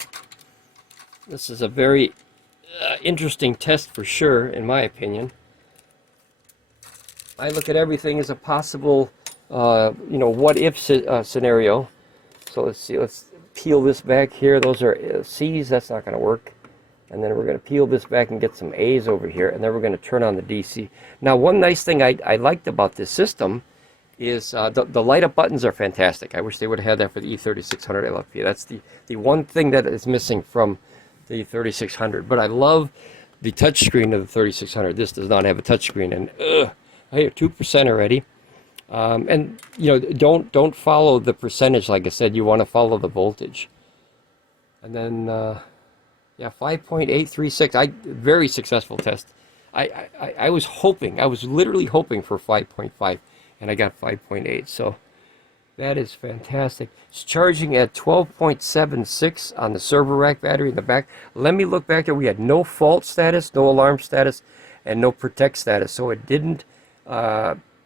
This is a very interesting test for sure, in my opinion. I look at everything as a possible, what-if scenario. So let's see. Let's peel this back here. Those are C's. That's not going to work. And then we're going to peel this back and get some A's over here. And then we're going to turn on the DC. Now, one nice thing I liked about this system is the light-up buttons are fantastic. I wish they would have had that for the E3600 LFP. That's the one thing that is missing from the 3600. But I love the touchscreen of the 3600. This does not have a touchscreen. And I hear 2% already. And don't follow the percentage. Like I said, you want to follow the voltage. And then yeah, 5.836. Very successful test. I was literally hoping for 5.5, and I got 5.8. So that is fantastic. It's charging at 12.76 on the server rack battery in the back. Let me look back there. We had no fault status, no alarm status, and no protect status. So it didn't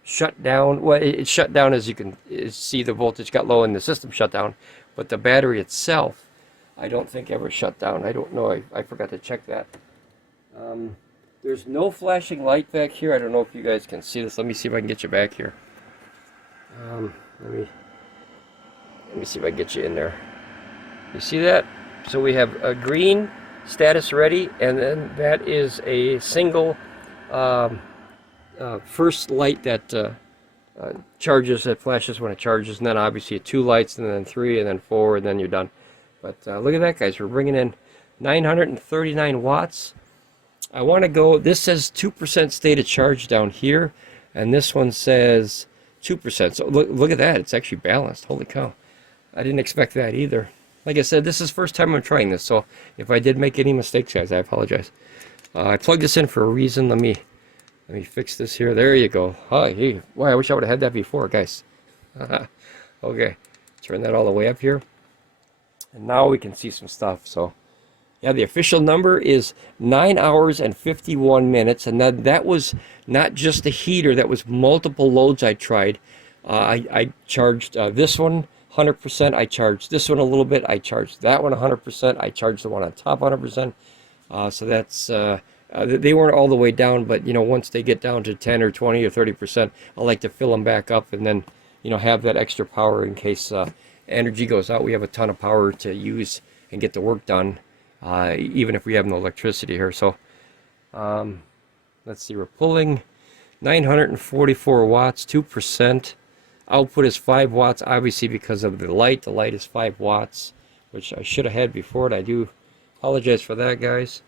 shut down. Well, it shut down, as you can see. The voltage got low and the system shut down, but the battery itself, I don't think ever shut down. I don't know. I forgot to check that. There's no flashing light back here. I don't know if you guys can see this. Let me see if I can get you back here. Let me see if I can get you in there. You see that? So we have a green status ready, and then that is a single first light that charges, that flashes when it charges, and then obviously 2 lights, and then 3, and then 4, and then you're done. But look at that, guys. We're bringing in 939 watts. I want to go, this says 2% state of charge down here, and this one says 2%. So look at that. It's actually balanced. Holy cow. I didn't expect that either. Like I said, this is the first time I'm trying this, so if I did make any mistakes, guys, I apologize. I plugged this in for a reason. Let me fix this here. There you go. Hey. Boy, I wish I would have had that before, guys. Okay. Turn that all the way up here. And now we can see some stuff. So, yeah, the official number is 9 hours and 51 minutes. And that was not just the heater. That was multiple loads I tried. I charged this one 100%. I charged this one a little bit. I charged that one 100%. I charged the one on top 100%. So that's... they weren't all the way down, but, once they get down to 10 or 20 or 30%, I like to fill them back up and then, have that extra power in case... energy goes out. We have a ton of power to use and get the work done, even if we have no electricity here. So let's see, we're pulling 944 watts, 2%. Output is 5 watts, obviously because of the light. The light is 5 watts, which I should have had before, and I do apologize for that, guys.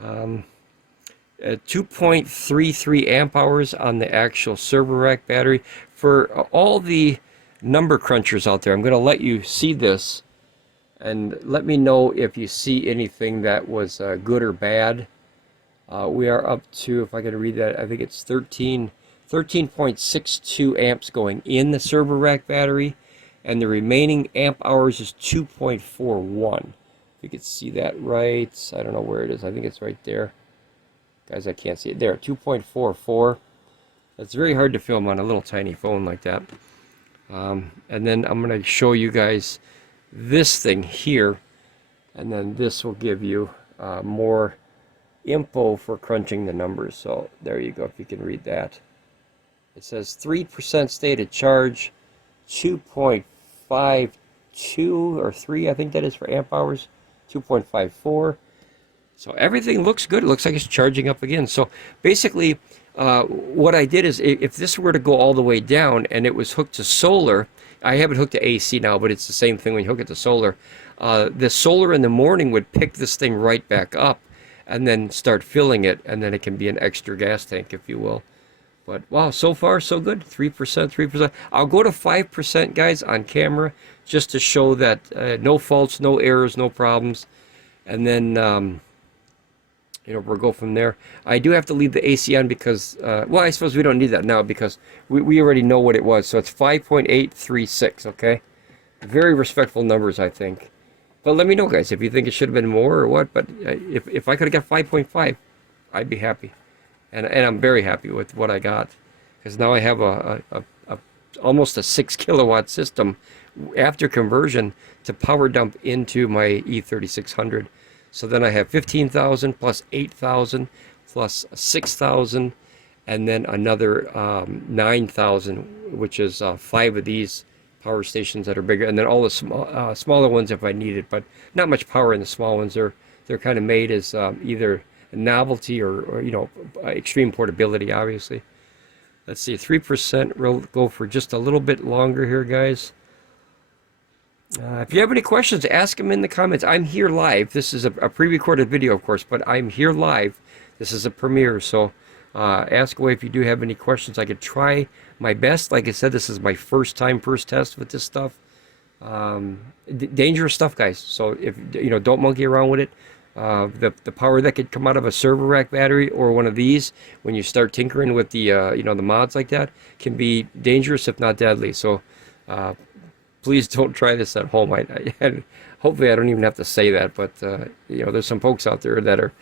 2.33 amp hours on the actual server rack battery. For all the number crunchers out there, I'm going to let you see this and let me know if you see anything that was good or bad. We are up to, if I can read that, I think it's 13.62 amps going in the server rack battery, and the remaining amp hours is 2.41. If you can see that right, I don't know where it is. I think it's right there. Guys, I can't see it. There, 2.44. It's very hard to film on a little tiny phone like that. And then I'm going to show you guys this thing here, and then this will give you more info for crunching the numbers. So there you go, if you can read that. It says 3% state of charge, 2.52 or 3, I think that is for amp hours, 2.54. So everything looks good. It looks like it's charging up again. So basically, what I did is, if this were to go all the way down and it was hooked to solar, I have it hooked to AC now, but it's the same thing when you hook it to solar. The solar in the morning would pick this thing right back up and then start filling it, and then it can be an extra gas tank, if you will. But wow, so far so good. 3%, 3%. I'll go to 5%, guys, on camera, just to show that no faults, no errors, no problems. And then we'll go from there. I do have to leave the AC on because, well, I suppose we don't need that now because we already know what it was. So it's 5.836, okay? Very respectful numbers, I think. But let me know, guys, if you think it should have been more or what. But if I could have got 5.5, I'd be happy. And I'm very happy with what I got. Because now I have almost a 6 kilowatt system after conversion to power dump into my E3600. So then I have 15,000 plus 8,000 plus 6,000, and then another 9,000, which is 5 of these power stations that are bigger, and then all the smaller ones if I need it. But not much power in the small ones. They're kind of made as either a novelty or extreme portability, obviously. Let's see, 3%. We'll go for just a little bit longer here, guys. If you have any questions, ask them in the comments. I'm here live. This is a pre-recorded video, of course, but I'm here live. This is a premiere, so ask away if you do have any questions. I could try my best. Like I said, this is my first test with this stuff. Dangerous stuff, guys. So if don't monkey around with it. The power that could come out of a server rack battery or one of these, when you start tinkering with the the mods like that, can be dangerous if not deadly. So please don't try this at home. Hopefully I don't even have to say that, but there's some folks out there that are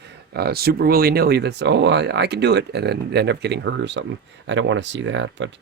super willy-nilly that's, I can do it, and then end up getting hurt or something. I don't want to see that. But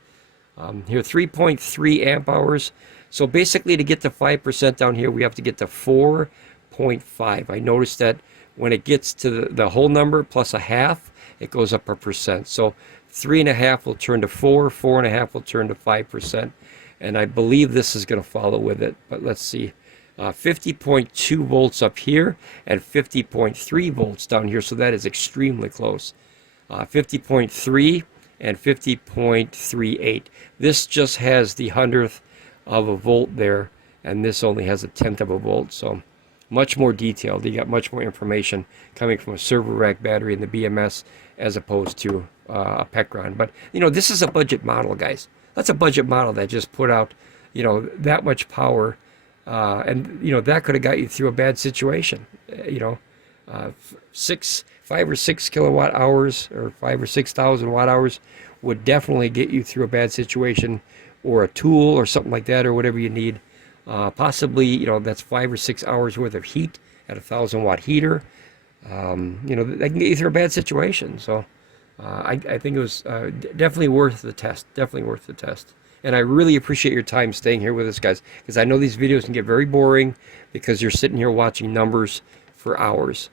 here, 3.3 amp hours. So basically, to get to 5% down here, we have to get to 4.5. I noticed that when it gets to the whole number plus a half, it goes up a percent. So 3.5 will turn to 4, 4.5 will turn to 5%. And I believe this is going to follow with it. But let's see. 50.2 volts up here and 50.3 volts down here. So that is extremely close. 50.3 and 50.38. This just has the 100th of a volt there. And this only has a 10th of a volt. So much more detailed. You got much more information coming from a server rack battery in the BMS as opposed to a Pecron. But, this is a budget model, guys. That's a budget model that just put out, that much power. And, that could have got you through a bad situation. 5 or 6 kilowatt hours or 5 or 6,000 watt hours would definitely get you through a bad situation, or a tool or something like that, or whatever you need. Possibly, that's 5 or 6 hours worth of heat at a 1,000 watt heater. That can get you through a bad situation. So I think it was definitely worth the test. Definitely worth the test. And I really appreciate your time staying here with us, guys, because I know these videos can get very boring because you're sitting here watching numbers for hours.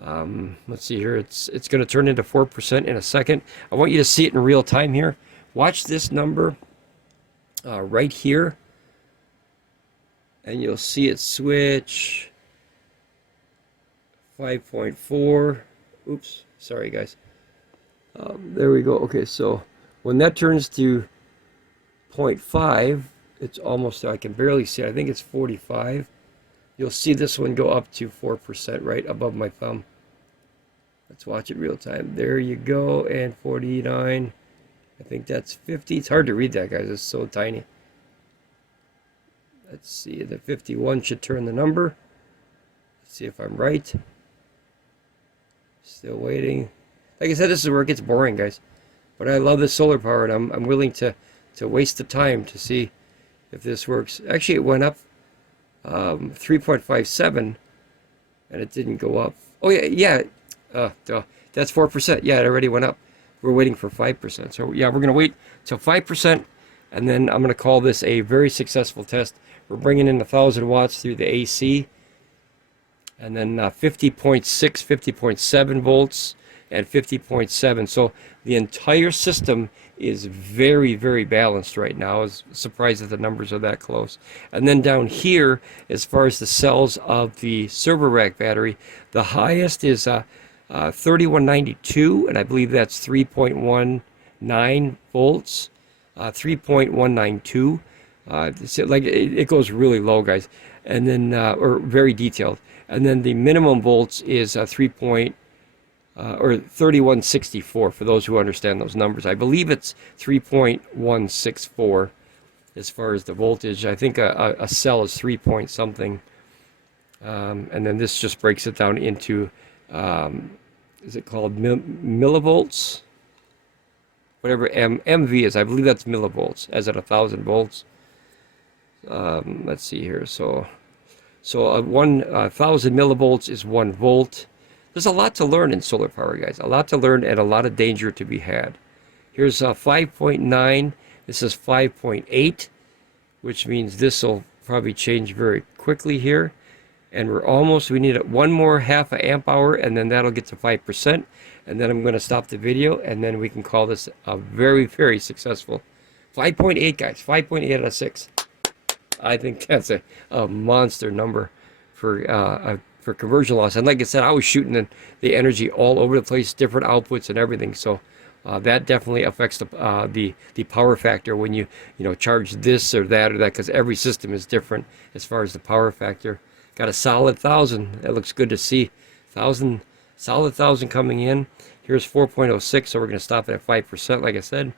Let's see here. It's going to turn into 4% in a second. I want you to see it in real time here. Watch this number right here, and you'll see it switch. 5.4. Oops, sorry, guys. There we go. Okay, so when that turns to 0.5, it's almost, I can barely see it. I think it's 45. You'll see this one go up to 4% right above my thumb. Let's watch it real time. There you go. And 49. I think that's 50. It's hard to read that, guys. It's so tiny. Let's see. The 51 should turn the number. Let's see if I'm right. Still waiting. Like I said, this is where it gets boring, guys. But I love the solar power, and I'm willing to waste the time to see if this works. Actually, it went up 3.57, and it didn't go up. Oh, yeah. That's 4%. Yeah, it already went up. We're waiting for 5%. So, yeah, we're going to wait till 5%, and then I'm going to call this a very successful test. We're bringing in 1,000 watts through the AC, and then 50.6, 50.7 volts, and 50.7. So the entire system is very, very balanced right now. I was surprised that the numbers are that close. And then down here, as far as the cells of the server rack battery, the highest is 3192, and I believe that's 3.19 volts, 3.192. Like it goes really low, guys, and then or very detailed. And then the minimum volts is 3164 for those who understand those numbers. I believe it's 3.164 as far as the voltage. I think a cell is 3 point something, and then this just breaks it down into is it called millivolts? Whatever MV is, I believe that's millivolts, as at 1,000 volts. Let's see here. So 1,000 millivolts is 1 volt. There's a lot to learn in solar power, guys. A lot to learn and a lot of danger to be had. Here's 5.9. This is 5.8, which means this will probably change very quickly here. And we need one more half an amp hour, and then that'll get to 5%. And then I'm going to stop the video, and then we can call this a very, very successful 5.8, guys. 5.8 out of 6. I think that's a monster number for conversion loss. And like I said, I was shooting the energy all over the place, different outputs and everything. So that definitely affects the power factor when you charge this or that, because every system is different as far as the power factor. Got a solid 1,000. That looks good to see. Solid 1,000 coming in. Here's 4.06, so we're going to stop it at 5%, like I said.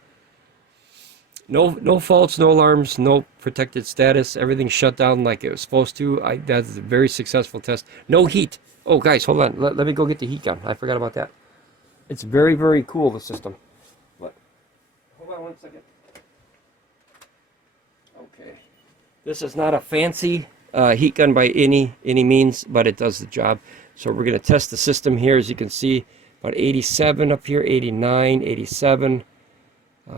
No faults, no alarms, no protected status. Everything's shut down like it was supposed to. That's a very successful test. No heat. Oh, guys, hold on. Let me go get the heat gun. I forgot about that. It's very, very cool, the system. But hold on one second. Okay. This is not a fancy heat gun by any means, but it does the job. So we're going to test the system here. As you can see, about 87 up here, 89, 87.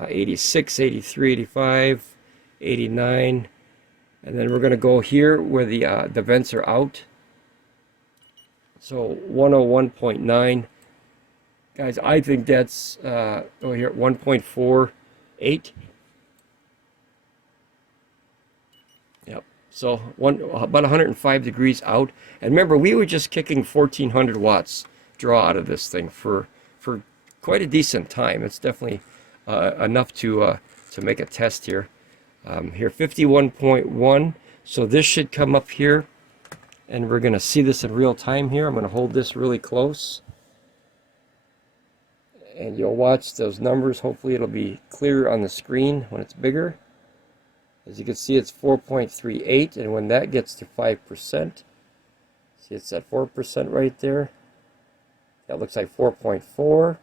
86, 83, 85, 89, and then we're going to go here where the vents are out. So 101.9, guys. I think that's here 1.48. Yep. So about 105 degrees out. And remember, we were just kicking 1,400 watts draw out of this thing for quite a decent time. It's definitely enough to make a test here. Here 51.1. So this should come up here, and we're going to see this in real time here. I'm going to hold this really close, and you'll watch those numbers. Hopefully it'll be clear on the screen when it's bigger. As you can see, it's 4.38, and when that gets to 5%, see it's at 4% right there. That looks like 4.4.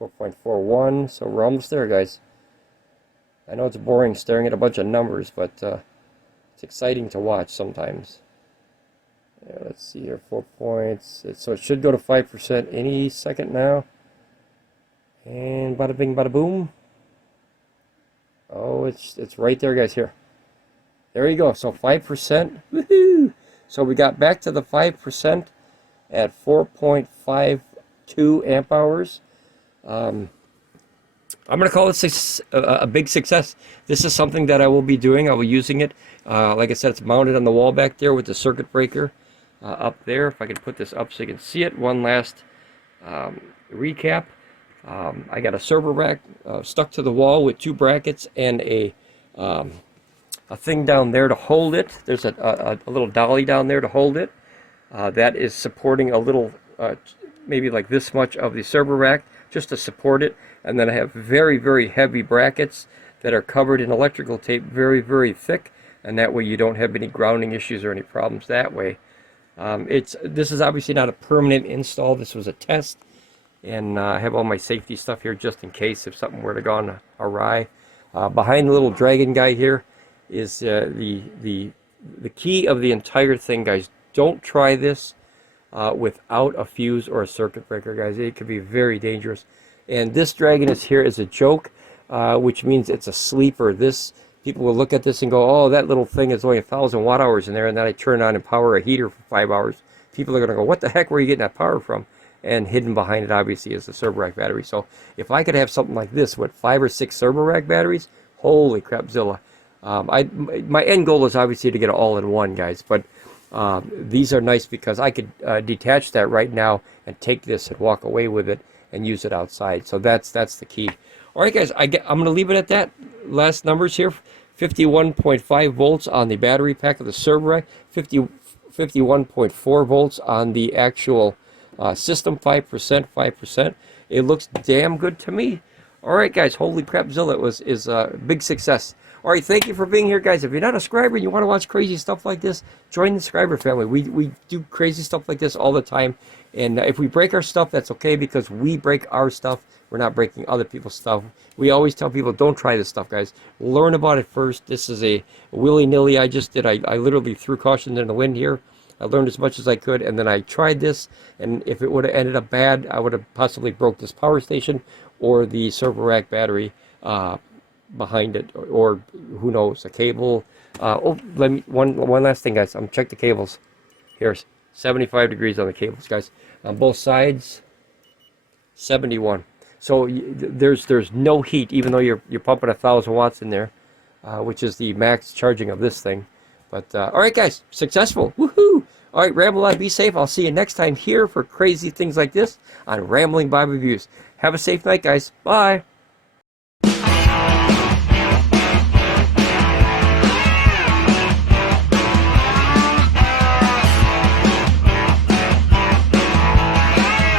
4.41, so we're almost there, guys. I know it's boring staring at a bunch of numbers, but it's exciting to watch sometimes. Yeah, let's see here, 4 points. So it should go to 5% any second now. And bada bing, bada boom. Oh, it's right there, guys. Here, there you go. So 5%. Woohoo! So we got back to the 5% at 4.52 amp hours. I'm going to call it a big success. This is something that I will be doing. I will be using it. Like I said, it's mounted on the wall back there with the circuit breaker up there. If I can put this up so you can see it. One last recap. I got a server rack stuck to the wall with 2 brackets and a thing down there to hold it. There's a little dolly down there to hold it. That is supporting a little, maybe like this much of the server rack, just to support it. And then I have very, very heavy brackets that are covered in electrical tape, very, very thick, and that way you don't have any grounding issues or any problems that way. This is obviously not a permanent install. This was a test, and I have all my safety stuff here just in case if something were to go awry. Behind the little dragon guy here is the key of the entire thing, guys. Don't try this without a fuse or a circuit breaker, guys. It could be very dangerous. And this dragon is here as a joke, which means it's a sleeper. People will look at this and go, oh, that little thing is only 1,000 watt-hours in there, and then I turn on and power a heater for 5 hours. People are going to go, what the heck, where are you getting that power from? and hidden behind it obviously is the server rack battery. So if I could have something like this with 5 or 6 server rack batteries, holy crapzilla. My end goal is obviously to get it all in one, guys, but these are nice because I could detach that right now and take this and walk away with it and use it outside. So that's the key. All right, guys, I'm going to leave it at that. Last numbers here: 51.5 volts on the battery pack of the server rack, 51.4 volts on the actual system, 5%. It looks damn good to me. All right, guys, holy crapzilla, is a big success. All right, thank you for being here, guys. If you're not a subscriber and you want to watch crazy stuff like this, join the subscriber family. We do crazy stuff like this all the time. And if we break our stuff, that's okay, because we break our stuff. We're not breaking other people's stuff. We always tell people, don't try this stuff, guys. Learn about it first. This is a willy-nilly I just did. I literally threw caution in the wind here. I learned as much as I could, and then I tried this. And if it would have ended up bad, I would have possibly broke this power station or the server rack battery behind it, or who knows, a cable. Let me one last thing, guys. Check the cables. Here's 75 degrees on the cables, guys. On both sides, 71. So there's no heat, even though you're pumping 1,000 watts in there, which is the max charging of this thing. But all right, guys, successful. Woohoo! All right, ramble on, be safe. I'll see you next time here for crazy things like this on Ramblin Bob Reviews. Have a safe night, guys. Bye.